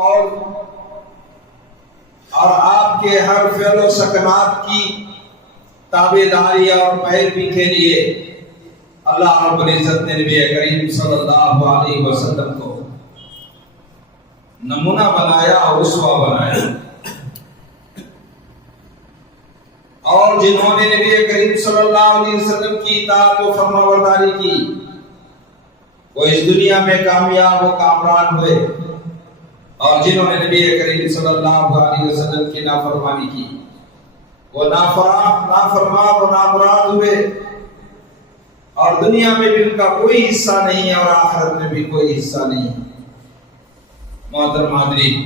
قول اور آپ کے ہر فعل و سکنات کی تابعداری اور پیروی کے لیے اللہ رب العزت نے نبی کریم صلی اللہ علیہ وسلم کو نمونہ بنایا اور اسوہ بنایا، اور جنہوں نے نبی کریم صلی اللہ علیہ وسلم کی اطاعت و فرمانبرداری کی وہ اس دنیا میں کامیاب و کامران ہوئے، اور جنہوں نے نبی کریم صلی اللہ علیہ وسلم کی نافرمانی کی وہ نافرمان و نامراد ہوئے، اور دنیا میں بھی ان کا کوئی حصہ نہیں ہے اور آخرت میں بھی کوئی حصہ نہیں ہے۔ محترم حاضرین،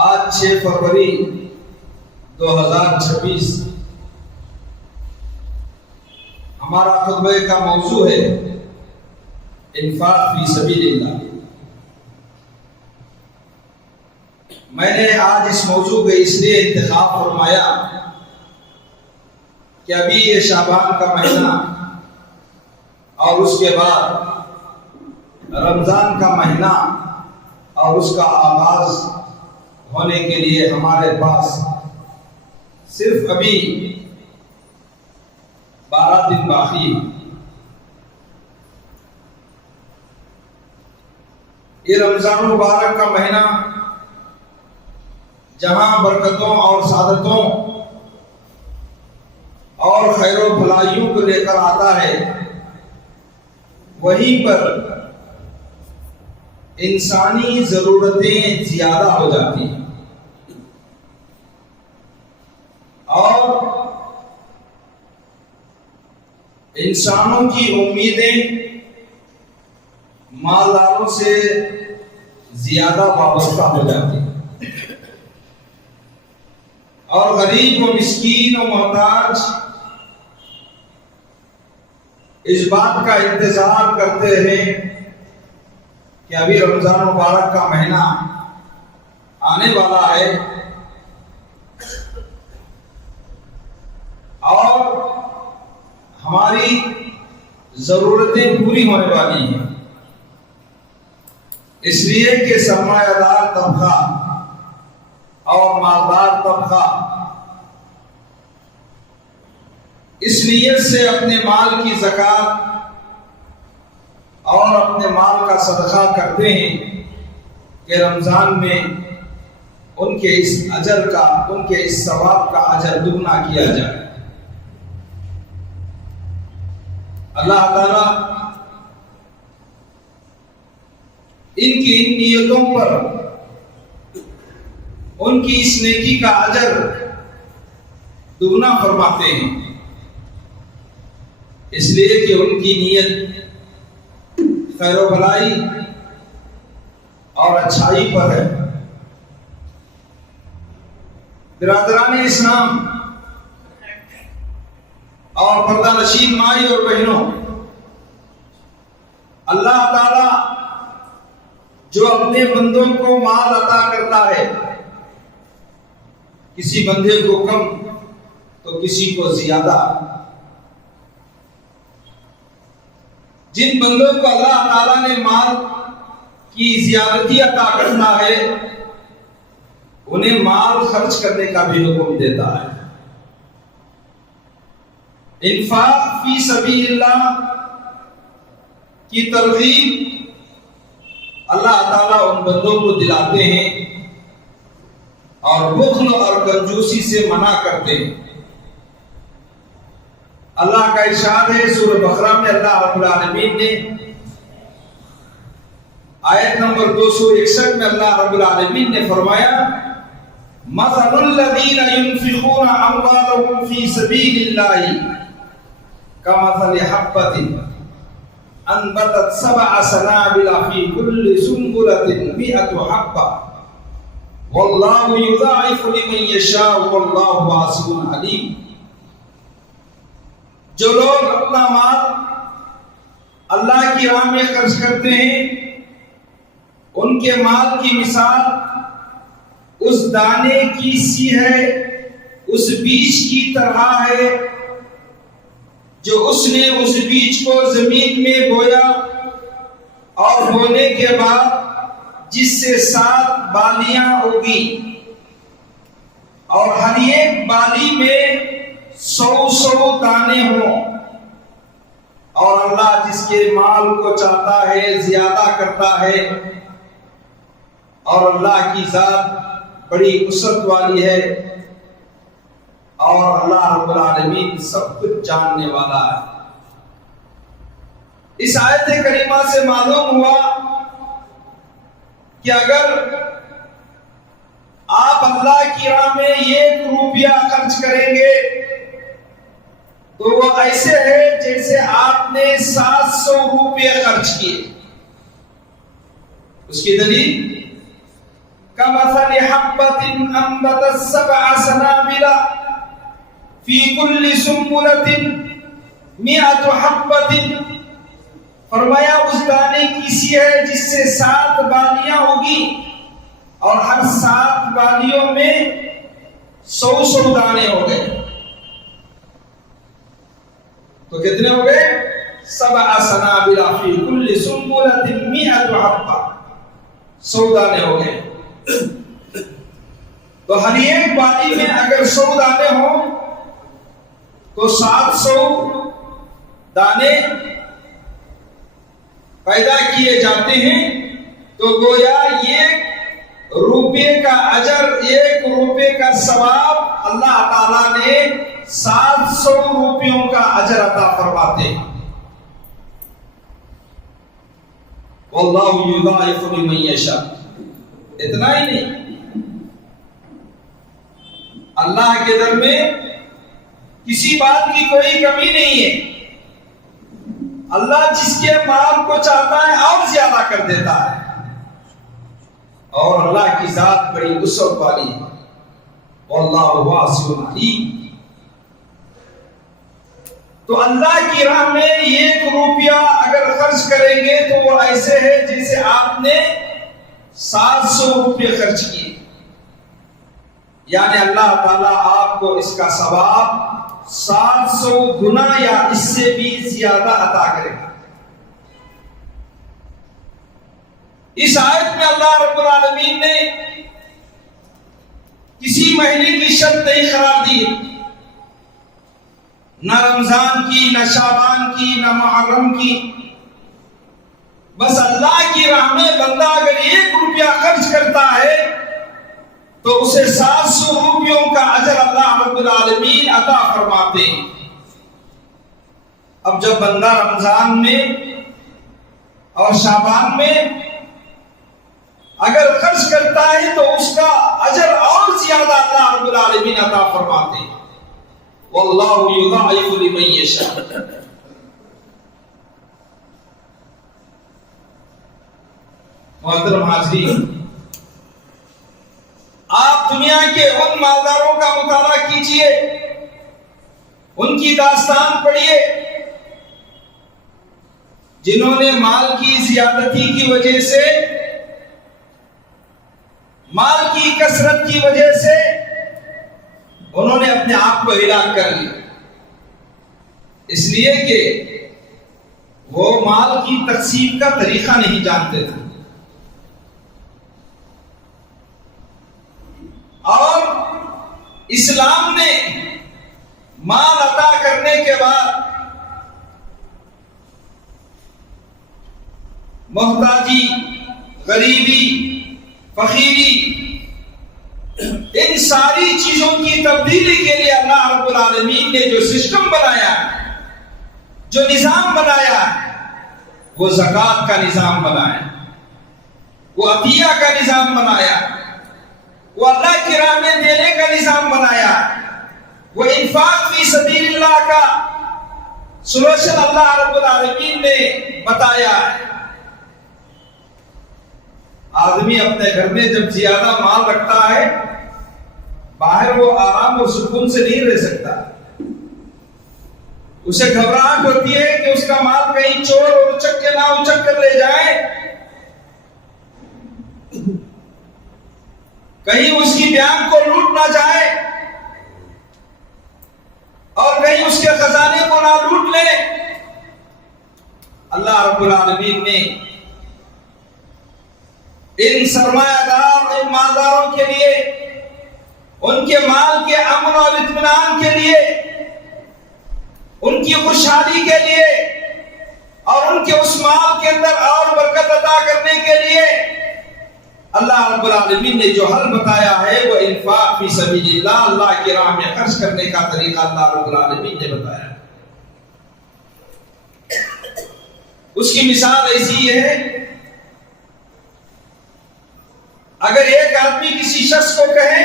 آج 6 فروری 2026 ہمارا خطبہ کا موضوع ہے انفاق فی سبیل اللہ۔ میں نے آج اس موضوع کا اس لیے انتخاب فرمایا کہ ابھی یہ شعبان کا مہینہ اور اس کے بعد رمضان کا مہینہ اور اس کا آغاز ہونے کے لیے ہمارے پاس صرف ابھی 12 دن باقی ہے۔ یہ رمضان مبارک کا مہینہ جہاں برکتوں اور سعادتوں اور خیر و بھلائیوں کو لے کر آتا ہے، وہیں پر انسانی ضرورتیں زیادہ ہو جاتی ہیں اور انسانوں کی امیدیں مالداروں سے زیادہ وابستہ ہو جاتی ہیں، اور غریب و مسکین و محتاج اس بات کا انتظار کرتے ہیں کہ ابھی رمضان مبارک کا مہینہ آنے والا ہے اور ہماری ضرورتیں پوری ہونے والی ہیں، اس لیے کہ سرمایہ دار طبقہ اور مالدار طبقہ اس نیت سے اپنے مال کی زکات اور اپنے مال کا صدقہ کرتے ہیں کہ رمضان میں ان کے اس اجر کا، ان کے اس ثواب کا اجر دگنا کیا جائے۔ اللہ تعالیٰ ان کی ان نیتوں پر ان کی اس نیکی کا اجر دگنا فرماتے ہیں، اس لیے کہ ان کی نیت خیر و بھلائی اور اچھائی پر ہے۔ برادران اسلام اور پردہ نشین مائی اور بہنوں، اللہ تعالی جو اپنے بندوں کو مال عطا کرتا ہے، کسی بندے کو کم تو کسی کو زیادہ، جن بندوں کو اللہ تعالیٰ نے مال کی زیادتی عطا کرتا ہے انہیں مال خرچ کرنے کا بھی حکم دیتا ہے۔ انفاق فی سبیل اللہ کی ترغیب اللہ تعالیٰ ان بندوں کو دلاتے ہیں اور بخل اور کنجوسی سے منع کرتے ہیں۔ اللہ کا ارشاد ہے سورہ بقرہ میں، اللہ رب العالمین نے آیت نمبر 261 میں اللہ رب العالمین نے فرمایا، مثل الذین ينفقون اموالهم فی سبیل اللہ کمثل حبۃ انبتت 7 سنابل فی کل سنبلۃ 100 حبۃ واللہ یضاعف لمن یشاء واللہ واسع علیم۔ جو لوگ اپنا مال اللہ کی راہ میں خرچ کرتے ہیں ان کے مال کی مثال اس دانے کی سی ہے، اس بیج کی طرح ہے جو اس نے اس بیج کو زمین میں بویا اور ہونے کے بعد جس سے 7 بالیاں ہوگی اور ہر ایک بالی میں 100 دانے ہوں، اور اللہ جس کے مال کو چاہتا ہے زیادہ کرتا ہے، اور اللہ کی ذات بڑی وسعت والی ہے، اور اللہ رب العالمین سب کچھ جاننے والا ہے۔ اس آیت کریمہ سے معلوم ہوا کہ اگر آپ اللہ کی راہ میں 1 روپیہ خرچ کریں گے تو وہ ایسے ہے جیسے آپ نے 700 روپے خرچ کیے۔ اس کی دلیل کمثل حبۃ انبتت 7 سنابل فی کل سنبلۃ 100 حبۃ، فرمایا اس دانے کی سی ہے جس سے 7 بالیاں ہوگی اور ہر 7 بالیوں میں 100 دانے ہو گئے، تو کتنے ہو گئے؟ 7 سنابل فی کل سنبلۃ 100 حبۃ، 100 دانے ہو گئے۔ تو ہر ایک بالی میں اگر 100 دانے ہوں تو 700 دانے پیدا کیے جاتے ہیں، تو گویا 1 روپے کا اجر، 1 روپے کا ثواب اللہ تعالیٰ نے 700 روپیوں کا اجر عطا فرماتے ہیں۔ واللہ یضاعف لمن یشاء۔ اتنا ہی نہیں، اللہ کے در میں کسی بات کی کوئی کمی نہیں ہے، اللہ جس کے مال کو چاہتا ہے اور زیادہ کر دیتا ہے، اور اللہ کی ذات بڑی وسعت والی ہے، واللہ واسع علیم۔ تو اللہ کی راہ میں 1 روپیہ اگر خرچ کریں گے تو وہ ایسے ہے جیسے آپ نے 700 روپے خرچ کیے، یعنی اللہ تعالیٰ آپ کو اس کا ثواب 700 گنا یا اس سے بھی زیادہ عطا کرے گا۔ اس آیت میں اللہ رب العالمین نے کسی مہینے کی شرط نہیں قرار دی، نہ رمضان کی، نہ شعبان کی، نہ محرم کی۔ بس اللہ کی راہ میں بندہ اگر 1 روپیہ خرچ کرتا ہے تو اسے 700 روپیوں کا اجر اللہ رب العالمین عطا فرماتے ہیں۔ اب جب بندہ رمضان میں اور شعبان میں اگر خرچ کرتا ہے تو اس کا اجر اور زیادہ اللہ رب العالمین عطا فرماتے ہیں۔ واللہ یضاعف لمن یشاء۔ محترم حاضرین، آپ دنیا کے ان مالداروں کا مطالعہ کیجئے، ان کی داستان پڑھیے جنہوں نے مال کی زیادتی کی وجہ سے، مال کی کثرت کی وجہ سے انہوں نے اپنے آپ کو ہلاک کر لیا، اس لیے کہ وہ مال کی تقسیم کا طریقہ نہیں جانتے تھے۔ اور اسلام نے مال عطا کرنے کے بعد محتاجی، غریبی، فقیری، ان ساری چیزوں کی تبدیلی کے لیے اللہ رب العالمین نے جو سسٹم بنایا، جو نظام بنایا، وہ زکوٰۃ کا نظام بنایا، وہ عطیہ کا نظام بنایا، وہ اللہ کی راہ میں دینے کا نظام بنایا، وہ انفاق فی سبیل اللہ کا سولوشن اللہ رب العالمین نے بتایا۔ آدمی اپنے گھر میں جب زیادہ مال رکھتا ہے، باہر وہ آرام اور سکون سے نہیں رہ سکتا، اسے گھبراہٹ ہوتی ہے کہ اس کا مال کہیں چور اور اچک کے نہ اچک کر لے جائے، کہیں اس کی بینک کو لوٹ نہ جائے، اور کہیں اس کے خزانے کو نہ لوٹ لے۔ اللہ رب العالمین نے ان سرمایہ ان مالداروں کے لیے ان کے مال کے امن اور اطمینان کے لیے، ان کی خوشحالی کے لیے اور ان کے اس مال کے اندر اور برکت عطا کرنے کے لیے اللہ رب العالمین نے جو حل بتایا ہے وہ انفاق فی سبیل اللہ، اللہ کی راہ میں خرچ کرنے کا طریقہ اللہ رب العالمین نے بتایا۔ اس کی مثال ایسی ہے، اگر ایک آدمی کسی شخص کو کہے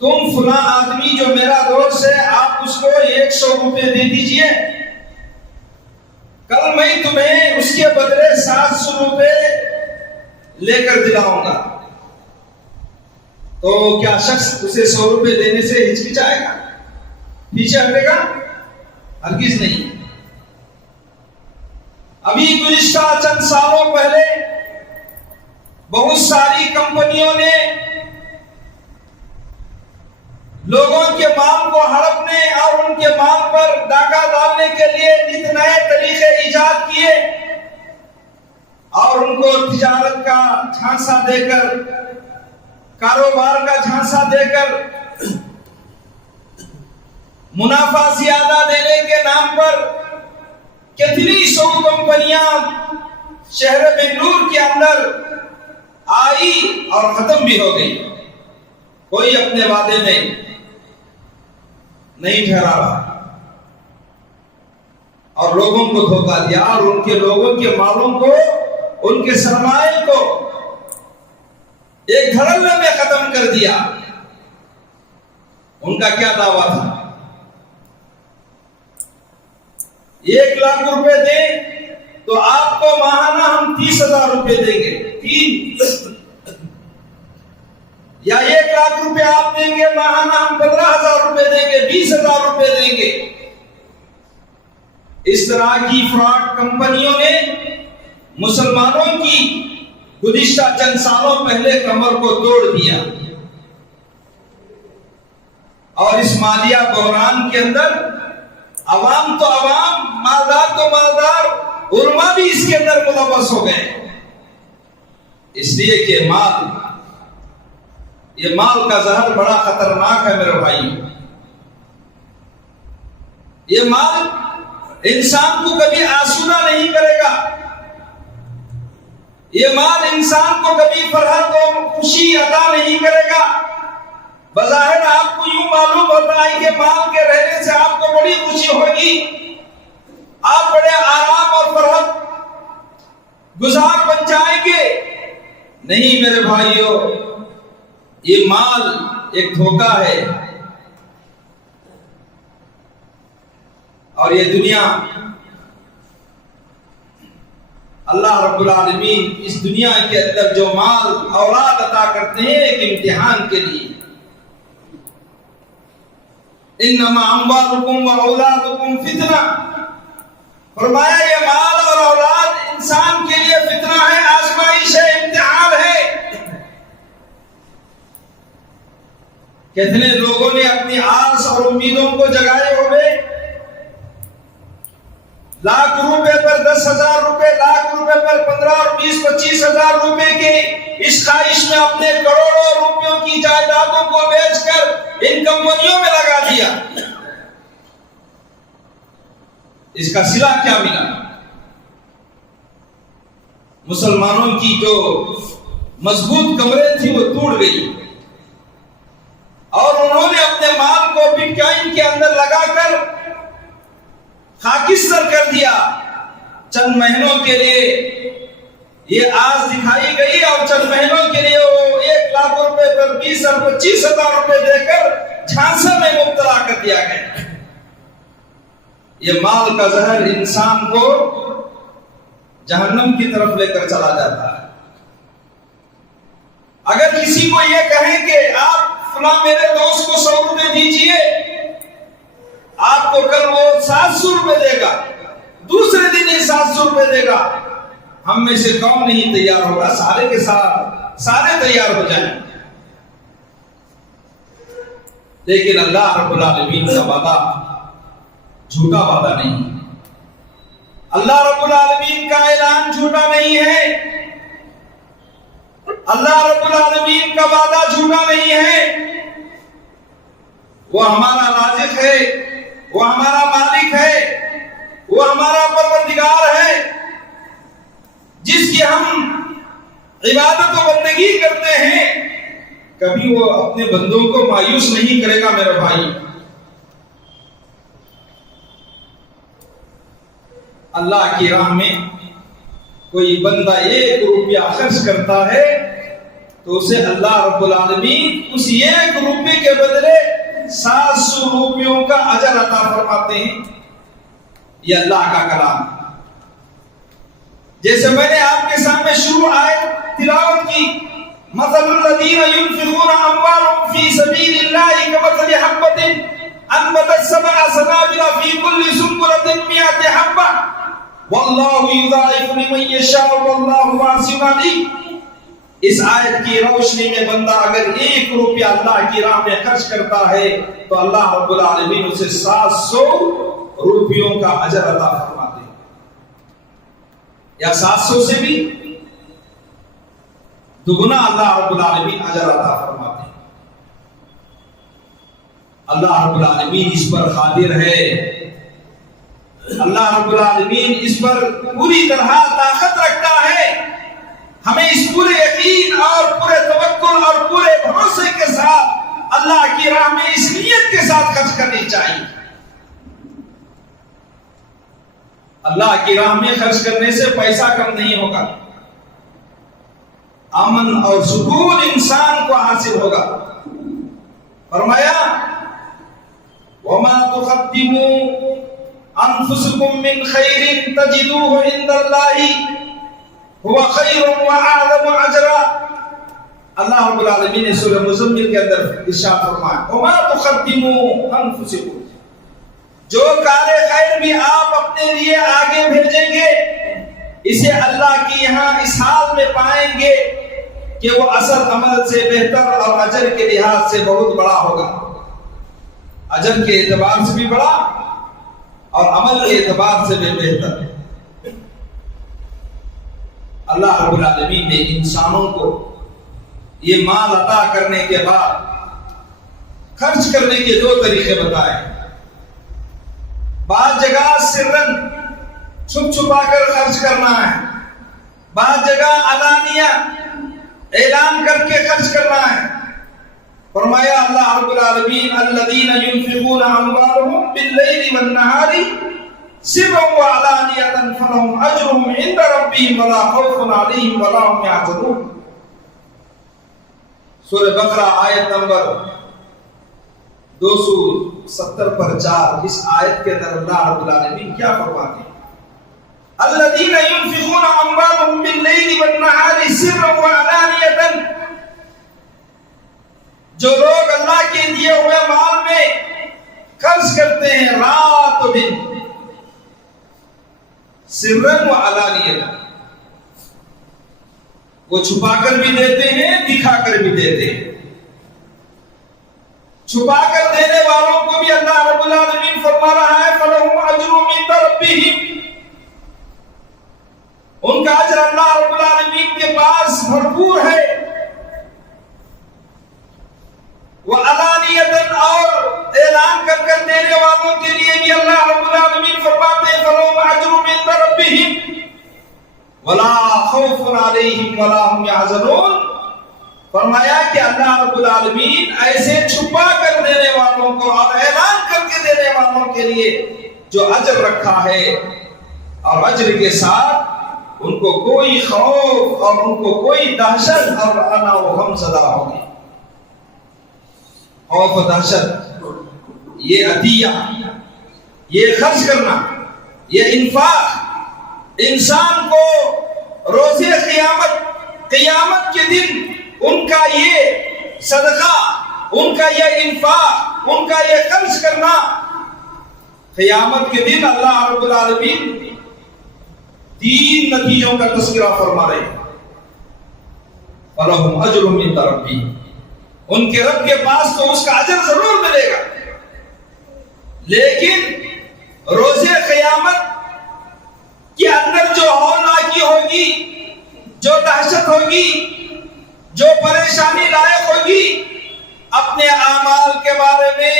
تم فلاں آدمی جو میرا دوست ہے آپ اس کو 100 روپے دے دیجئے، کل میں تمہیں اس کے بدلے 700 روپے لے کر دلاؤں گا، تو کیا شخص اسے 100 روپے دینے سے ہچکچائے گا، پیچھے ہٹے گا؟ ہرگز نہیں۔ ابھی گزشتہ چند سالوں پہلے بہت ساری کمپنیوں نے لوگوں کے مال کو ہڑپنے اور ان کے مال پر ڈاکہ ڈالنے کے لیے نت نئے طریقے ایجاد کیے اور ان کو تجارت کا جھانسا دے کر، کاروبار کا جھانسا دے کر، منافع زیادہ دینے کے نام پر کتنی سو کمپنیاں شہر بنگلور کے اندر آئی اور ختم بھی ہو گئی، کوئی اپنے وعدے میں نہیں ٹھہرا رہا اور لوگوں کو دھوکہ دیا اور ان کے لوگوں کے مالوں کو، ان کے سرمائے کو ایک دھڑلے میں ختم کر دیا۔ ان کا کیا دعویٰ تھا؟ 1 لاکھ روپے دیں تو آپ کو ماہانہ ہم 30,000 روپے دیں گے، یا 1 لاکھ روپے آپ دیں گے ماہانہ ہم 15,000 روپے دیں گے، 20,000 روپے دیں گے۔ اس طرح کی فراڈ کمپنیوں نے مسلمانوں کی گزشتہ چند سالوں پہلے کمر کو توڑ دیا، اور اس مالیہ بحران کے اندر عوام تو عوام، مالدار تو مالدار، علماء بھی اس کے اندر ملوث ہو گئے، اس لیے کہ یہ مال کا زہر بڑا خطرناک ہے میرے بھائی۔ یہ مال انسان کو کبھی آسودہ نہیں کرے گا، یہ مال انسان کو کبھی فرحت و خوشی عطا نہیں کرے گا۔ بظاہر آپ کو یوں معلوم ہوتا ہے کہ مال کے رہنے سے آپ کو بڑی خوشی ہوگی، آپ بڑے آرام اور فرحت گزار بن جائیں گے۔ نہیں میرے بھائیوں، یہ مال ایک دھوکہ ہے، اور یہ دنیا، اللہ رب العالمین اس دنیا کے اندر جو مال اولاد عطا کرتے ہیں ایک امتحان کے لیے۔ انما اموالکم و اولادکم فتنہ، فرمایا یہ مال اور اولاد انسان کے لیے فتنہ ہے، آزمائش ہے، امتحان ہے۔ کتنے لوگوں نے اپنی آس اور امیدوں کو جگائے ہوئے، لاکھ روپے پر 10,000 روپے، لاکھ روپے پر 15 اور 20 25 ہزار روپے کے اس خواہش میں اپنے کروڑوں روپیوں کی جائیدادوں کو بیچ کر ان کمپنیوں میں لگا دیا۔ اس کا صلہ کیا ملا؟ مسلمانوں کی جو مضبوط کمریں تھی وہ ٹوٹ گئی، اور انہوں نے اپنے مال کو بٹ کوائن کے اندر لگا کر خاکستر کر دیا۔ چند مہینوں کے لیے یہ آس دکھائی گئی، اور چند مہینوں کے لیے وہ 1 لاکھ روپے پر 20 اور 25 ہزار روپے دے کر جھانسے میں مبتلا کر دیا گیا۔ یہ مال کا زہر انسان کو جہنم کی طرف لے کر چلا جاتا ہے۔ اگر کسی کو یہ کہیں کہ آپ فلاں میرے دوست کو 100 روپے دیجئے، آپ کو کل وہ 700 روپے دے گا، دوسرے دن ہی 700 روپے دے گا، ہم میں سے کون نہیں تیار ہوگا؟ سارے کے سارے تیار ہو جائیں۔ لیکن اللہ رب العالمین کا وعدہ جھوٹا وعدہ نہیں، اللہ رب العالمین کا اعلان جھوٹا نہیں ہے، اللہ رب العالمین کا وعدہ جھوٹا نہیں ہے، وہ ہمارا رازق ہے، وہ ہمارا مالک ہے، وہ ہمارا پروردگار ہے، جس کی ہم عبادت و بندگی کرتے ہیں، کبھی وہ اپنے بندوں کو مایوس نہیں کرے گا میرے بھائی۔ اللہ کی راہ میں کوئی بندہ 1 روپیہ خرچ کرتا ہے تو اسے اللہ رب العالمین اس 1 روپے کے بدلے 700 روپیوں کا اجر عطا فرماتے ہیں۔ یہ اللہ کا کلام، جیسے میں نے آپ کے سامنے شروع آیت تلاوت کی، مثل الذین ينفقون اموالهم فی سبیل اللہ کمثل حبۃ انبتت 7 سنابل فی کل سنبلۃ 100 حبۃ واللہ یضاعف لمن یشاء واللہ واسع علیم۔ اس آیت کی روشنی میں بندہ اگر 1 روپیہ اللہ کی راہ میں خرچ کرتا ہے تو اللہ رب العالمین اسے 700 روپیوں کا اجر عطا فرماتے ہیں، یا 700 سے بھی دگنا اللہ رب العالمین اجر عطا فرماتے ہیں۔ اللہ رب العالمین اس پر قادر ہے، اللہ رب العالمین اس پر پوری طرح طاقت رکھتا ہے۔ ہمیں اس پورے یقین اور پورے توکل اور پورے بھروسے کے ساتھ اللہ کی راہ میں اس نیت کے ساتھ خرچ کرنی چاہیے۔ اللہ کی راہ میں خرچ کرنے سے پیسہ کم نہیں ہوگا، امن اور سکون انسان کو حاصل ہوگا۔ فرمایا وَمَا تُقَدِّمُوا أَنفُسَكُم مِّن خَيْرٍ تَجِدُوهُ عِندَ اللَّهِ هُوَ خَيْرٌ وَأَعْظَمُ أَجْرًا۔ اللہ رب العالمین نے سورہ مزمل کے اندر ارشاد فرمایا وَمَا تُقَدِّمُوا أَنفُسَكُم، جو کار خیر بھی آپ اپنے لیے آگے بھیجیں گے اسے اللہ کی یہاں اس حال میں پائیں گے کہ وہ اصل عمل سے بہتر اور اجر کے لحاظ سے بہت بڑا ہوگا، اجر کے اعتبار سے بھی بڑا اور عمل کے اعتبار سے بھی بہتر۔ اللہ رب العالمین نے انسانوں کو یہ مال عطا کرنے کے بعد خرچ کرنے کے 2 طریقے بتائے۔ بعض جگہ سرن چھپ چھپا کر خرچ کرنا ہے، بعض جگہ علانیہ اعلان کر کے خرچ کرنا ہے۔ فرمایا اللہ رب العالمین الذین ينفقون اموالهم باللیل والنہار سرا وعلانیۃ فلهم اجرهم عند ربهم ولا خوف علیہم ولا هم یحزنون۔ سورہ بقرہ آیت نمبر 270 پر 4، اس آیت کے اندر اللہ رب العالمین کیا فرماتے ہیں؟ الذین ينفقون اموالهم باللیل والنہار سرا وعلانیۃ، جو لوگ اللہ کے دیے ہوئے مال میں خرچ کرتے ہیں رات و دن، سرن و علانیت، وہ چھپا کر بھی دیتے ہیں دکھا کر بھی دیتے ہیں۔ چھپا کر دینے والوں کو بھی اللہ رب العالمین فرما رہا ہے فَلَهُمْ أَجْرٌ عِندَ رَبِّهِمْ، ان کا اجر اللہ رب العالمین کے پاس بھرپور ہے۔ وَعَلَانِيَةً، اور اعلان کر کر دینے والوں کے لیے بھی اللہ رب العالمین فرماتے ہیں فَلَهُمْ أَجْرٌ عِندَ رَبِّهِمْ وَلَا خَوْفٌ عَلَيْهِمْ وَلَا هُمْ يَحْزَنُونَ۔ فرمایا کہ اللہ رب العالمین ایسے چھپا کر دینے والوں کو اور اعلان کر کے دینے والوں کے لیے جو اجر رکھا ہے، اور اجر کے ساتھ ان کو کوئی خوف اور ان کو کوئی دہشت اور انا و غم زدہ ہوگی۔ خوف و دہشت، یہ عطیہ، یہ خرچ کرنا، یہ انفاق انسان کو روز قیامت کے دن ان کا یہ صدقہ، ان کا یہ انفاق، ان کا یہ خرچ کرنا، قیامت کے دن اللہ رب العالمین 3 نتیجوں کا تذکرہ فرما رہے ہیں۔ فَلَهُمْ أَجْرٌ عِندَ رَبِّهِمْ، ان کے رب کے پاس تو اس کا اجر ضرور ملے گا، لیکن روز قیامت کہ اندر جو ہولناکی ہوگی، جو دہشت ہوگی، جو پریشانی لائق ہوگی، اپنے اعمال کے بارے میں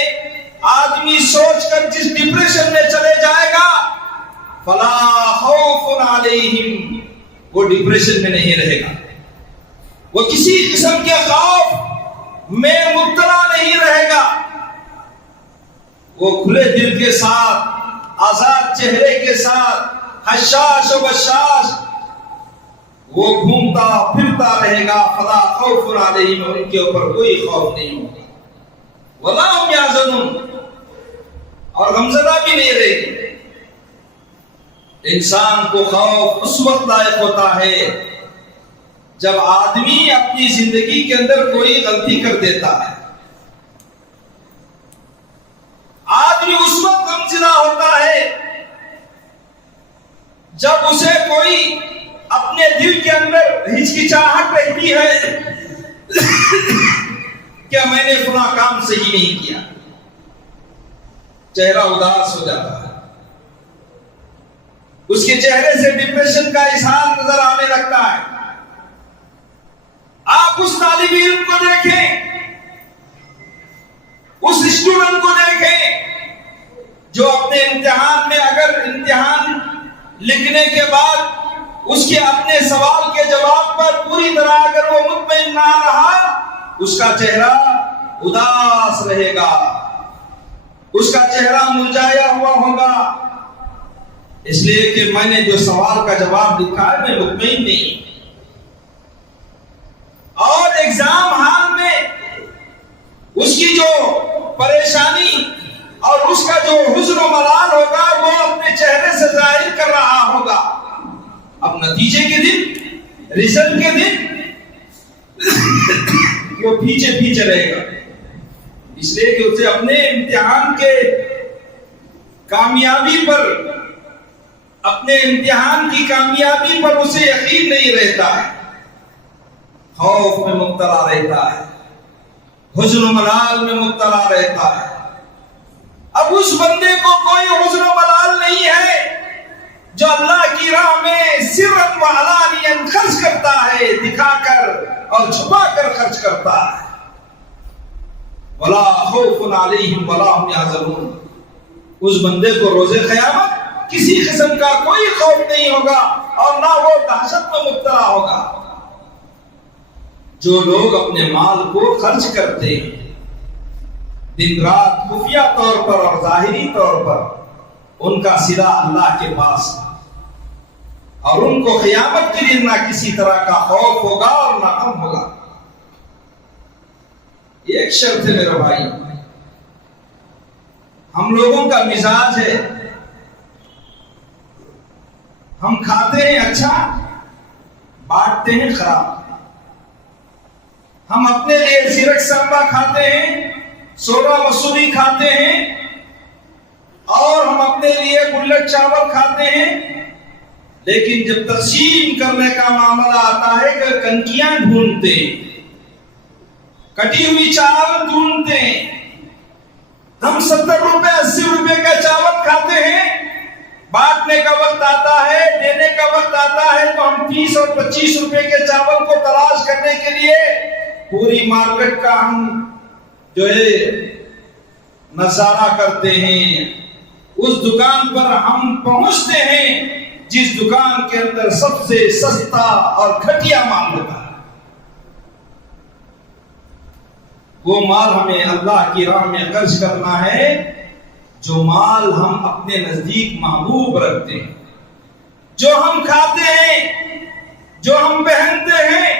آدمی سوچ کر جس ڈپریشن میں چلے جائے گا، فلا خوف علیہم، وہ ڈپریشن میں نہیں رہے گا، وہ کسی قسم کے خوف میں مبتلا نہیں رہے گا، وہ کھلے دل کے ساتھ، آزاد چہرے کے ساتھ، حشاش و بشاش وہ گھومتا پھرتا رہے گا۔ فلا خوف علیہم، ان کے اوپر کوئی خوف نہیں ہوگا، ولا هم یحزنون، اور غمزدہ بھی نہیں رہے گی۔ انسان کو خوف اس وقت لائق ہوتا ہے جب آدمی اپنی زندگی کے اندر کوئی غلطی کر دیتا ہے، آدمی اس وقت غمزدہ ہوتا ہے جب اسے کوئی اپنے دل کے اندر ہچکچاہٹ رہتی ہے کہ میں نے فلاں کام صحیح نہیں کیا، چہرہ اداس ہو جاتا ہے، اس کے چہرے سے ڈپریشن کا اظہار نظر آنے لگتا ہے۔ آپ اس طالب علم کو دیکھیں، اس اسٹوڈنٹ کو دیکھیں جو اپنے امتحان میں اگر امتحان لکھنے کے بعد اس کے اپنے سوال کے جواب پر پوری طرح اگر وہ مطمئن نہ رہا، اس کا چہرہ اداس رہے گا، اس کا چہرہ مرجھایا ہوا ہوگا، اس لیے کہ میں نے جو سوال کا جواب لکھا ہے میں مطمئن نہیں۔ اور ایگزام ہال میں اس کی جو پریشانی اور اس کا جو حزن و ملال ہوگا وہ اپنے چہرے سے ظاہر کر رہا ہوگا۔ اب نتیجے کے دن، رزلٹ کے دن وہ پیچھے پیچھے رہے گا، اس لیے کہ اسے اپنے امتحان کے کامیابی پر، اپنے امتحان کی کامیابی پر اسے یقین نہیں رہتا ہے، خوف میں مبتلا رہتا ہے، حزن و ملال میں مبتلا رہتا ہے۔ اب اس بندے کو کوئی حزن و ملال نہیں ہے جو اللہ کی راہ میں سرًا و علانیًا خرچ کرتا ہے، دکھا کر اور چھپا کر خرچ کرتا ہے۔ ولا خوف علیہم ولا هم یحزنون، اس بندے کو روز قیامت کسی قسم کا کوئی خوف نہیں ہوگا اور نہ وہ دہشت میں مبتلا ہوگا۔ جو لوگ اپنے مال کو خرچ کرتے ہیں دن رات خفیہ طور پر اور ظاہری طور پر، ان کا صلہ اللہ کے پاس ہے، اور ان کو قیامت کے دن نہ کسی طرح کا خوف ہوگا اور نہ غم ہوگا۔ ایک شرط ہے میرے بھائی، ہم لوگوں کا مزاج ہے، ہم کھاتے ہیں اچھا، بانٹتے ہیں خراب۔ ہم اپنے لیے سیرک سمبا کھاتے ہیں، سوڈا مسوری کھاتے ہیں، اور ہم اپنے لیے بلٹ چاول کھاتے ہیں، لیکن جب تقسیم کرنے کا معاملہ آتا ہے کہ کنکیاں ڈھونڈتے ہیں، کٹی ہوئی چاول ڈھونڈتے ہیں، ہم 70 روپے 80 روپے کا چاول کھاتے ہیں، بانٹنے کا وقت آتا ہے، دینے کا وقت آتا ہے تو ہم 30 اور 25 روپے کے چاول کو تلاش کرنے کے لیے پوری مارکیٹ کا ہم جو ہے نظارہ کرتے ہیں، اس دکان پر ہم پہنچتے ہیں جس دکان کے اندر سب سے سستا اور گھٹیا مال ہوتا ہے۔ وہ مال ہمیں اللہ کی راہ میں خرچ کرنا ہے جو مال ہم اپنے نزدیک محبوب رکھتے ہیں، جو ہم کھاتے ہیں، جو ہم پہنتے ہیں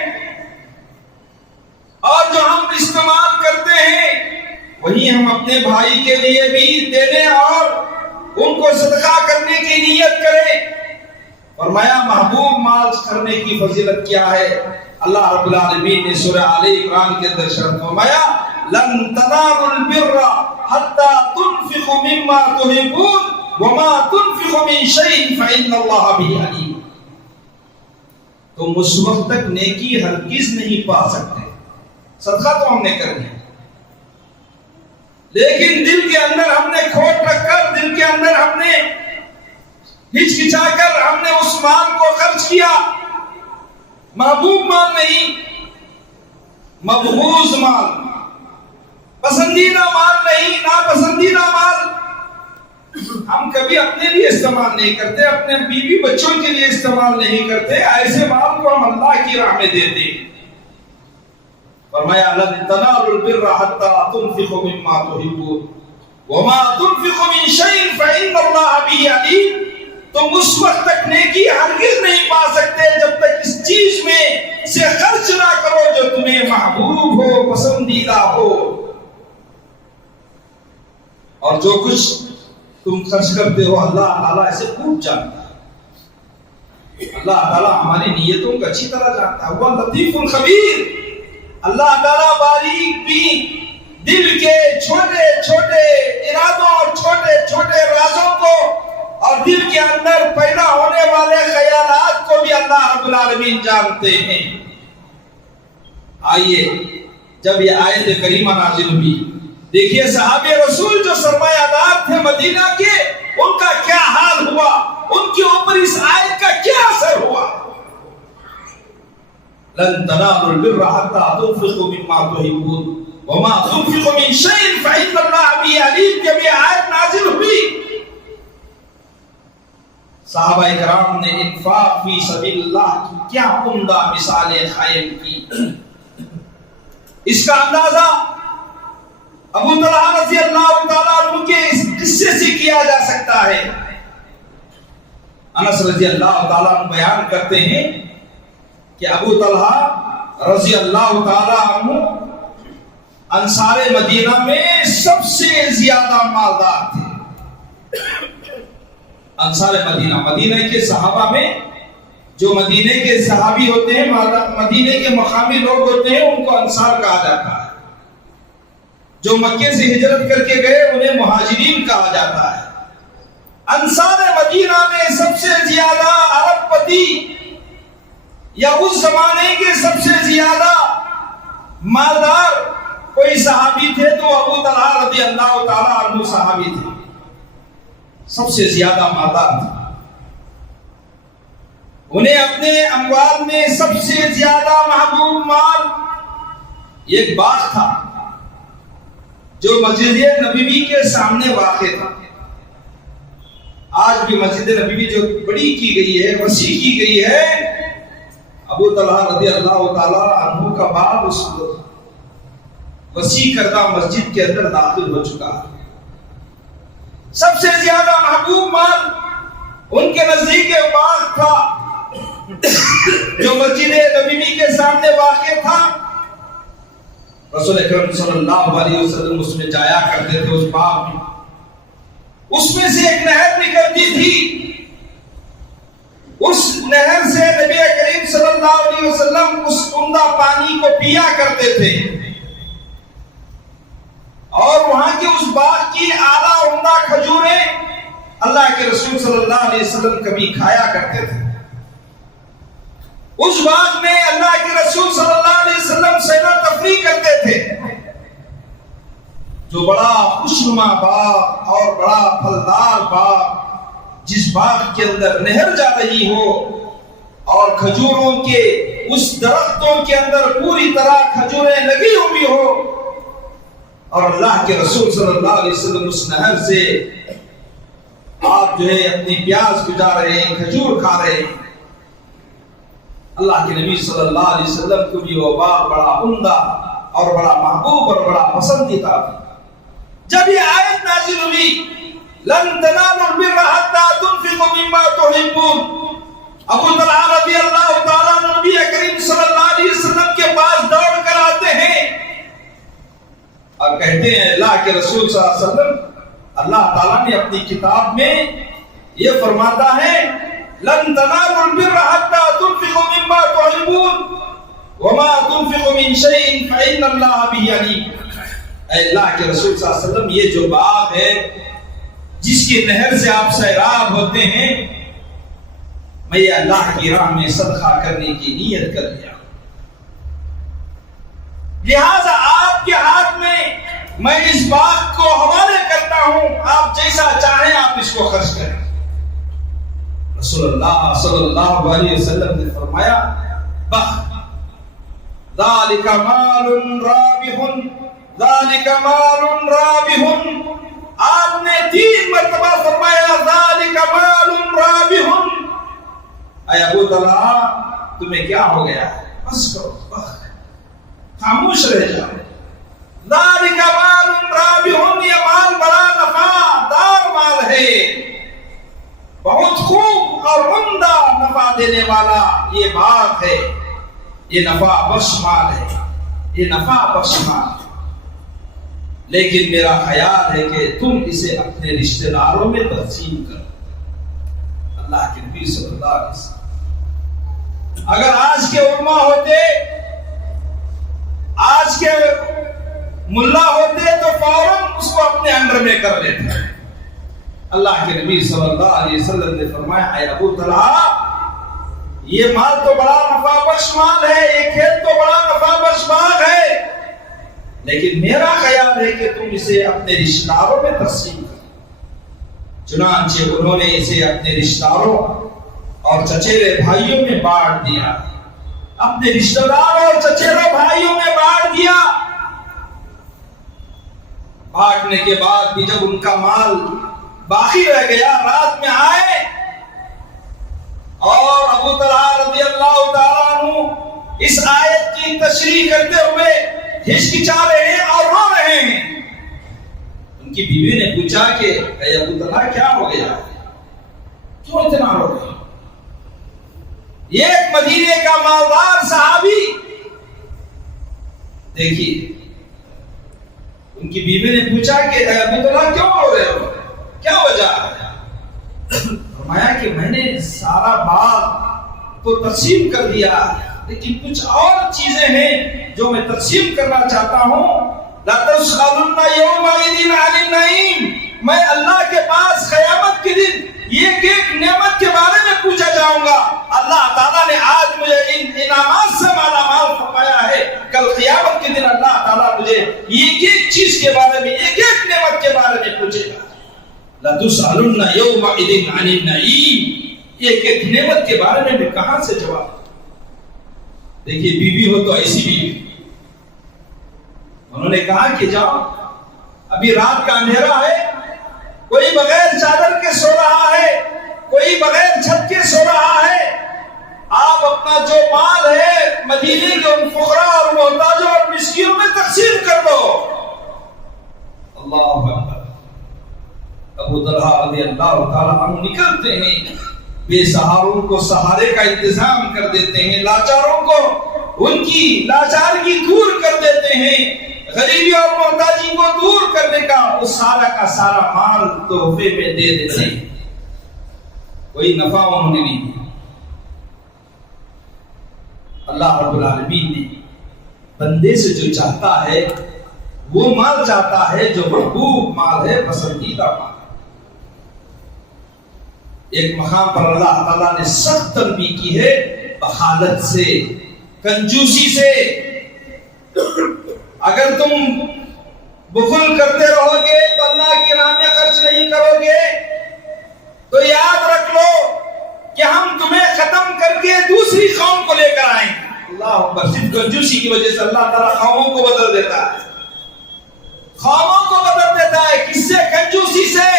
اور جو ہم استعمال کرتے ہیں، وہی ہم اپنے بھائی کے لیے بھی دینے اور ان کو صدقہ کرنے کی نیت کریں۔ فرمایا محبوب مال کرنے کی فضیلت کیا ہے؟ اللہ رب العالمین نے سورہ آل عمران کے اندر شرط فرمایا لن تنالوا البر حتى تنفقوا مما تحبون وما تنفقوا من شيء فإن الله به عليم۔ تم اس وقت تک نیکی ہرگز نہیں پا سکتے، صدقہ تو ہم نے کرنا ہے، لیکن دل کے اندر ہم نے کھوٹ رکھ کر، دل کے اندر ہم نے ہچکچا کر ہم نے اس مال کو خرچ کیا. محبوب مال نہیں، مبغوض مال، پسندیدہ مال نہیں، ناپسندیدہ مال. ہم کبھی اپنے لیے استعمال نہیں کرتے، اپنے بیوی بچوں کے لیے استعمال نہیں کرتے، ایسے مال کو ہم اللہ کی راہ میں دیتے ہیں. فرمایا لن تنالوا البر حتى تنفقوا مما تحبون وما تنفقوا من شيء فإن الله به عليم. تم اس وقت تک نیکی ہرگز نہیں پا سکتے جب تک اس چیز میں سے خرچ نہ کرو جو تمہیں محبوب ہو، پسندیدہ ہو. اور جو کچھ تم خرچ کرتے ہو اللہ تعالیٰ اسے خوب جانتا ہے. اللہ تعالیٰ ہماری نیتوں کو اچھی طرح جانتا ہے. وہ لطیف الخبیر. اللہ تعالیٰ باریک بین دل کے چھوٹے چھوٹے ارادوں اور چھوٹے چھوٹے رازوں کو اور دل کے اندر پیدا ہونے والے خیالات کو بھی اللہ رب العالمین جانتے ہیں. آئیے جب یہ آیت کریمہ نازل ہوئی، دیکھیے صحابہ رسول جو سرمایہ دار تھے مدینہ کے، ان کا کیا حال ہوا، ان کے اوپر اس آیت کا کیا اثر ہوا. لن تنالوا البر حتى تنفقوا مما تحبون وما تنفقوا من شيء فإن الله به عليم. جب یہ آیت نازل ہوئی، صحابہ کرام نے انفاق فی سبیل اللہ کی کیا عمدہ مثالیں قائم کی. اس کا اندازہ ابو طلحہ رضی اللہ تعالیٰ عنہ کے اس قصے سے کیا جا سکتا ہے. انس رضی اللہ تعالیٰ عنہ بیان کرتے ہیں کہ ابو طلحہ رضی اللہ تعالیٰ عنہ انصار مدینہ میں سب سے زیادہ مالدار تھے. انصار مدینہ، مدینہ کے صحابہ میں جو مدینہ کے صحابی ہوتے ہیں، مدینہ کے مقامی لوگ ہوتے ہیں، ان کو انصار کہا جاتا ہے. جو مکے سے ہجرت کر کے گئے انہیں مہاجرین کہا جاتا ہے. انصار مدینہ میں سب سے زیادہ ارب پتی یا اس زمانے کے سب سے زیادہ مالدار کوئی صحابی تھے تو ابو طلحہ رضی اللہ تعالیٰ عنہ صحابی تھے، سب سے زیادہ مالدار تھے. انہیں اپنے اموال میں سب سے زیادہ محبوب مال ایک باغ تھا جو مسجد نبوی کے سامنے واقع تھا. آج بھی مسجد نبوی جو بڑی کی گئی ہے، وسیع کی گئی ہے، ابو طلحہ رضی اللہ تعالیٰ عنہ کا باغ اس وسیع کردہ مسجد کے اندر داخل ہو چکا ہے. سب سے زیادہ محبوب مال ان کے نزدیک باغ تھا جو مسجد نبوی کے سامنے واقع تھا. رسول اکرم صلی اللہ علیہ وسلم اس میں جایا کرتے تھے. اس باغ میں اس میں سے ایک نہر نکلتی تھی، اس نہر سے نبی کریم صلی اللہ علیہ وسلم اس عمدہ پانی کو پیا کرتے تھے اور وہاں کے اس باغ کی اعلیٰ عمدہ کھجوریں اللہ کے رسول صلی اللہ علیہ وسلم کبھی کھایا کرتے تھے. اس باغ میں اللہ کے رسول صلی اللہ علیہ وسلم سیر و تفریح کرتے تھے. جو بڑا خوشنما باغ اور بڑا پھلدار باغ، جس باغ کے اندر نہر جا رہی ہو اور کھجوروں کے اس درختوں کے اندر پوری طرح کھجوریں لگی ہوئی ہو اور اللہ کے رسول صلی اللہ علیہ وسلم اس نہر سے آپ جو ہے اپنی پیاس گزار رہے ہیں، کھجور کھا رہے ہیں. اللہ کے نبی صلی اللہ علیہ وسلم کو بھی وہ باغ بڑا عمدہ اور بڑا محبوب اور بڑا پسندیدہ تھا. جب یہ آیت نازل ہوئی لن تنالوا البر حتى تنفقوا مما تحبون، ابو طلحہ رضی اللہ تعالیٰ عنہ نبی کریم صلی اللہ علیہ وسلم کے پاس دوڑ کر آتے ہیں اور کہتے ہیں اللہ کے رسول صلی اللہ علیہ وسلم، اللہ تعالیٰ نے اپنی کتاب میں یہ فرماتا ہے لن تنالوا البر حتى تنفقوا مما تحبون وما تنفقوا من شيء فإن الله به عليم. اے اللہ کے رسول صلی اللہ علیہ وسلم، یہ جو باغ ہے جس کی نہر سے آپ سیراب ہوتے ہیں، میں یہ اللہ کی راہ میں صدقہ کرنے کی نیت کر لیا، لہذا آپ کے ہاتھ میں اس باغ کو حوالے کرتا ہوں، آپ جیسا چاہیں آپ اس کو خرچ کریں. رسول اللہ صلی اللہ علیہ وسلم نے فرمایا بخ ذالک مال رابح، ذالک مال رابح. آپ نے 3 مرتبہ فرمایا ذالک مال رابح. اے ابو طلحہ تمہیں کیا ہو گیا؟ بس کرو، بخ خاموش رہ جاؤ. ذالک مال رابح، یہ مال بڑا نفع دار مال ہے، بہت خوب اور عمدہ نفع دینے والا یہ باغ ہے، یہ نفع بخش مال ہے، یہ نفع بخش مال ہے. لیکن میرا خیال ہے کہ تم اسے اپنے رشتہ داروں میں تقسیم کرو. اللہ کے نبی صلی اللہ علیہ وسلم اگر آج کے علماء ہوتے، آج کے ملا ہوتے تو فوراً اس کو اپنے انڈر میں کر لیتے. اللہ کے نبی صلی اللہ علیہ وسلم نے فرمایا اے ابو طلحہ یہ مال تو بڑا نفع بخش مال ہے، یہ کھیت تو بڑا نفع بخش باغ ہے، لیکن میرا خیال ہے کہ تم اسے اپنے رشتہ داروں میں تقسیم کرو. چنانچہ انہوں نے اسے اپنے رشتہ داروں اور چچیرے بھائیوں میں بانٹ دیا، اپنے رشتہ داروں اور چچیرے بھائیوں میں بانٹ دیا. بانٹنے کے بعد بھی جب ان کا مال باقی رہ گیا، رات میں آئے اور ابو طلحہ رضی اللہ تعالیٰ عنہ اس آیت کی تشریح کرتے ہوئے ہچکچا رہے ہیں اور رو رہے ہیں. ان کی بیوی نے پوچھا کہ اے ابو طلحہ کیا ہو گیا، کیوں اتنا رو رہے؟ یہ ایک مدینے کا مالدار صحابی، دیکھیے ان کی بیوی نے پوچھا کہ اے ابو طلحہ کیوں رو رہے ہو، کیا وجہ ہے؟ فرمایا کہ میں نے سارا باغ تو تقسیم کر دیا، لیکن کچھ اور چیزیں ہیں جو میں تقسیم کرنا چاہتا ہوں. لا تسألن یومئذ عن النعیم، میں اللہ کے پاس قیامت کے دن ایک ایک نعمت کے بارے میں پوچھا جاؤں گا. اللہ تعالیٰ نے آج مجھے ان انعامات سے مالا مال فرمایا ہے، کل قیامت کے دن اللہ تعالیٰ مجھے ایک ایک چیز کے بارے میں، ایک ایک نعمت کے بارے میں پوچھے گا. لا تسألن یومئذ عن النعیم، ایک ایک نعمت کے بارے میں کہاں سے جواب؟ دیکھیے بیوی ہو تو ایسی بیوی، انہوں نے کہا کہ جاؤ، ابھی رات کا اندھیرا ہے، کوئی بغیر چادر کے سو رہا ہے، کوئی بغیر چھت کے سو رہا ہے، آپ اپنا جو مال ہے مدینے کے ان فقراء اور محتاجوں اور مسکینوں میں تقسیم کر دو. اللہ اکبر. ابو طلحہ رضی اللہ تعالیٰ عنہ نکلتے ہیں، بے سہاروں کو سہارے کا انتظام کر دیتے ہیں، لاچاروں کو ان کی لاچارگی دور کر دیتے ہیں، غریبی اور محتاجی کو دور کرنے کا وہ سارا مال تحفے میں دے دیتے ہیں. کوئی نفع انہوں نے نہیں دیا. اللہ رب العالمین نے بندے سے جو چاہتا ہے وہ مال چاہتا ہے جو محبوب مال ہے، پسندیدہ مال. ایک مقام پر اللہ تعالیٰ نے سخت تنبیہ کی ہے بخالت سے، کنجوسی سے. اگر تم بخل کرتے رہو گے تو اللہ کی راہ میں خرچ نہیں کرو گے تو یاد رکھ لو کہ ہم تمہیں ختم کر کے دوسری قوم کو لے کر آئیں گے. اللہ اکبر. صرف کنجوسی کی وجہ سے اللہ تعالیٰ قوموں کو بدل دیتا ہے، قوموں کو بدل دیتا ہے. کس سے؟ کنجوسی سے،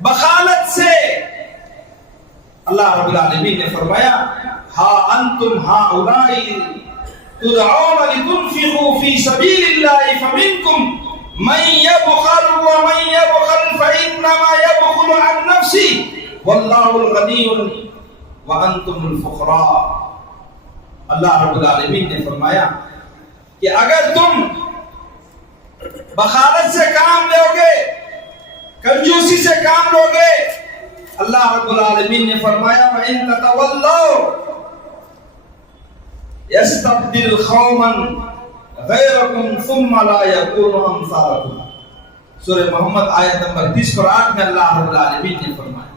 بخالت سے. اللہ رب العالمین نے فرمایا ہا انتم ہؤلاء تدعون لتنفقوا في سبيل الله فمنكم من يبخل ومن يبخل فإنما يبخل عن نفسه والله الغني وأنتم الفقراء. اللہ رب العالمین نے فرمایا کہ اگر تم بخالت سے کام لو گے، کنجوسی سے کام لو گے، اللہ رب العالمین نے فرمایا وَإِن تَتَوَلَّوْا يَسْتَبْدِلْ قَوْمًا غَيْرَكُمْ ثُمَّ لَا يَكُونُوا أَمْثَالَكُمْ. سورہ محمد آیت نمبر 30 پر 8 میں اللہ رب العالمین نے فرمایا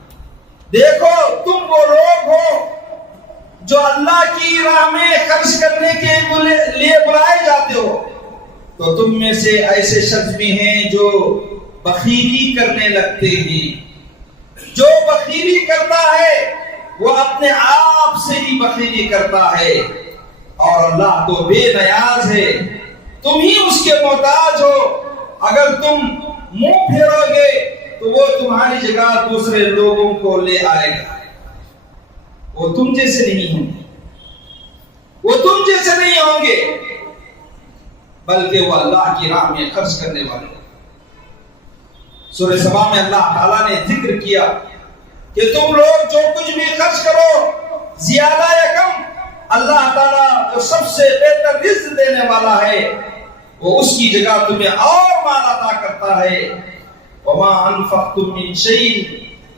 دیکھو تم وہ لوگ ہو جو اللہ کی راہ میں خرچ کرنے کے لیے بلائے جاتے ہو، تو تم میں سے ایسے شخص بھی ہیں جو بخیلی کرنے لگتے ہیں. جو بخیلی کرتا ہے وہ اپنے آپ سے ہی بخیلی کرتا ہے، اور اللہ تو بے نیاز ہے، تم ہی اس کے محتاج ہو۔ اگر تم منہ پھیرو گے تو وہ تمہاری جگہ دوسرے لوگوں کو لے آئے گا، وہ تم جیسے نہیں ہوں گے، وہ تم جیسے نہیں ہوں گے، بلکہ وہ اللہ کی راہ میں خرچ کرنے والے۔ سورہ سبا میں اللہ تعالیٰ نے ذکر کیا کہ تم لوگ جو کچھ بھی خرچ کرو، زیادہ یا کم، اللہ تعالیٰ جو سب سے بہتر رزق دینے والا ہے، وہ اس کی جگہ تمہیں اور مال عطا کرتا ہے۔ وَمَا أَنفَقْتُم مِّن شَيْءٍ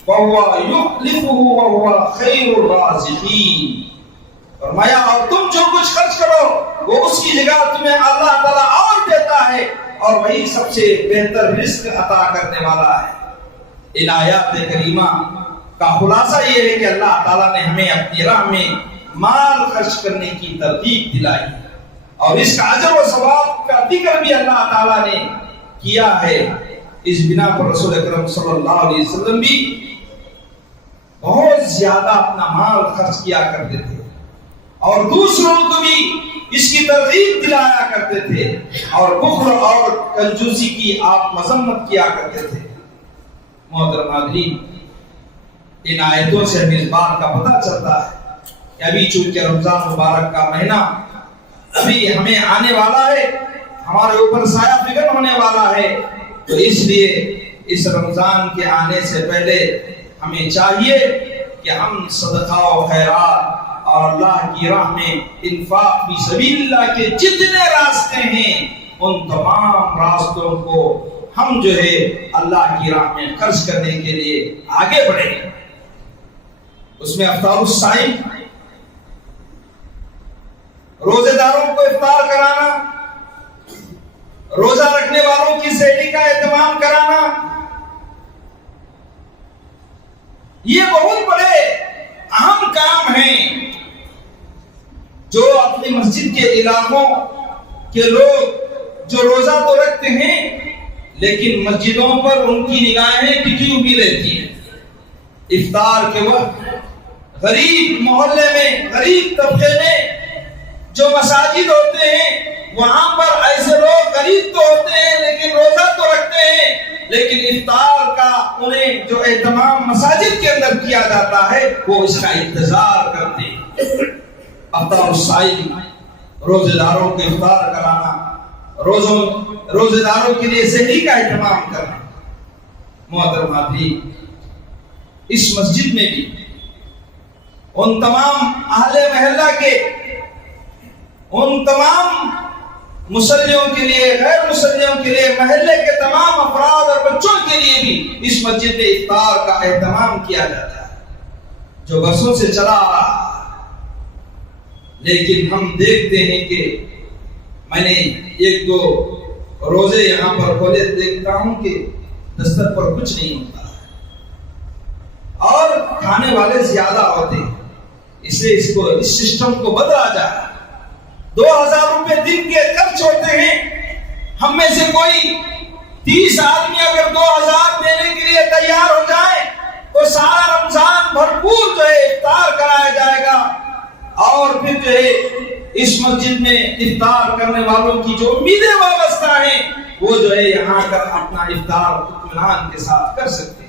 فَهُوَ يُخْلِفُهُ وَهُوَ خَيْرُ الرَّازِقِينَ۔ فرمایا اور تم جو کچھ خرچ کرو وہ اس کی جگہ تمہیں اللہ تعالیٰ اور دیتا ہے، اور وہی سب سے بہتر رزق عطا کرنے والا ہے۔ ان آیات کریمہ کا خلاصہ یہ ہے کہ اللہ تعالیٰ نے ہمیں اپنی راہ میں مال خرچ کرنے کی ترغیب دلائی، اور اس کا اجر و ثواب کا ذکر بھی اللہ تعالیٰ نے کیا ہے۔ اس بنا پر رسول اکرم صلی اللہ علیہ وسلم بھی بہت زیادہ اپنا مال خرچ کیا کرتے تھے، اور دوسروں کو بھی اس کی ترغیب دلایا کرتے تھے، اور بخل اور کنجوسی کی آپ مذمت کیا کرتے تھے۔ محترم حاضرین، ان آیتوں سے ہمیں اس بات کا پتہ چلتا ہے کہ ابھی چونکہ رمضان مبارک کا مہینہ ابھی ہمیں آنے والا ہے، ہمارے اوپر سایہ فگن ہونے والا ہے، تو اس لیے اس رمضان کے آنے سے پہلے ہمیں چاہیے کہ ہم صدقہ و خیرات اور اللہ کی راہ میں انفاق فی سبیل اللہ کے جتنے راستے ہیں، ان تمام راستوں کو ہم جو ہے اللہ کی راہ میں خرچ کرنے کے لیے آگے بڑھیں۔ اس میں افطار الصائم، روزے داروں کو افطار کرانا، روزہ رکھنے والوں کی سحری کا اہتمام کرانا، یہ بہت بڑے اہم کام ہیں جو اپنی مسجد کے علاقوں کے لوگ جو روزہ تو رکھتے ہیں لیکن مسجدوں پر ان کی نگاہیں ٹکی ہوئی رہتی ہیں۔ افطار کے وقت غریب محلے میں، غریب طبقے میں جو مساجد ہوتے ہیں، وہاں پر ایسے لوگ غریب تو ہوتے ہیں لیکن روزہ تو رکھتے ہیں، لیکن افطار کا انہیں جو اہتمام مساجد کے اندر کیا جاتا ہے وہ اس کا انتظار کرتے ہیں۔ افطار الصائم، روزے داروں کو افطار کرانا، روزے داروں کے لیے سحری کا اہتمام کرنا۔ محترم حاضرین، اس مسجد میں بھی ان تمام اہل محلہ کے، ان تمام مسلموں کے لیے، غیر مسلموں کے لیے، محلے کے تمام افراد اور بچوں کے لیے بھی اس مسجد میں افطار کا اہتمام کیا جاتا ہے جو برسوں سے چلا آ رہا ہے۔ لیکن ہم دیکھتے ہیں کہ میں نے ایک دو روزے یہاں پر کھولے، دیکھتا ہوں کہ دستر پر کچھ نہیں ہوتا ہے اور کھانے والے زیادہ ہوتے ہیں، اسے اس سسٹم کو بدلا جائے۔ 2000 روپے دن کے خرچ ہوتے ہیں، ہم میں سے کوئی 30 آدمی اگر 2000 دینے کے لیے تیار ہو جائے تو سارا رمضان بھرپور جو ہے افطار کرایا جائے گا، اور پھر جو ہے اس مسجد میں افطار کرنے والوں کی جو امیدیں وابستہ ہیں وہ جو ہے یہاں کر اپنا افطار اطمینان کے ساتھ کر سکتے ہیں۔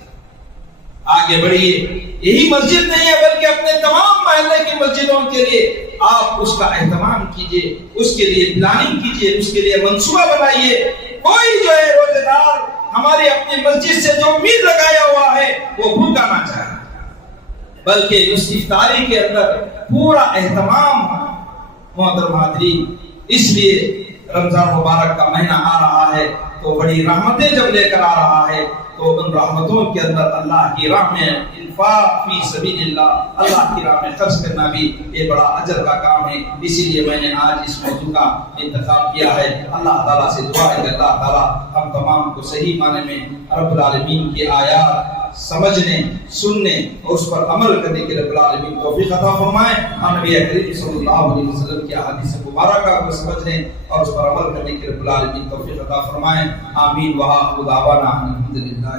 آگے بڑھیے، یہی مسجد نہیں ہے بلکہ اپنے تمام محلے کی مسجدوں کے لیے آپ اس کا اہتمام کیجئے، اس کے لیے پلاننگ کیجئے، اس کے لیے منصوبہ بنائیے۔ کوئی جو ہے روزے دار ہماری اپنی مسجد سے جو امید لگایا ہوا ہے وہ بھوکا نہ جائے، بلکہ اس افطاری کے اندر پورا اہتمام ہو۔ محترم حاضرین، اس لیے رمضان مبارک کا مہینہ آ رہا ہے تو بڑی رحمتیں جب لے کر آ رہا ہے تو ان رحمتوں کے اندر اللہ کی راہ میں انفاق فی سبیل اللہ، اللہ کی راہ میں خرچ کرنا بھی ایک بڑا اجر کا کام ہے۔ اسی لیے میں نے آج اس موضوع کا انتخاب کیا ہے۔ اللہ تعالیٰ سے دعا ہے کہ اللہ تعالیٰ ہم تمام کو صحیح معنی میں رب العالمین کی آیات سمجھنے، سننے اور اس پر عمل کرنے کے رب العالمین توفیق عطا فرمائے۔ نبی کریم صلی اللہ علیہ وسلم کی احادیث مبارکہ کو سمجھنے اور اس پر عمل کرنے کے رب العالمین توفیق عطا فرمائے۔ آمین۔ وآخر دعوانا الحمدللہ۔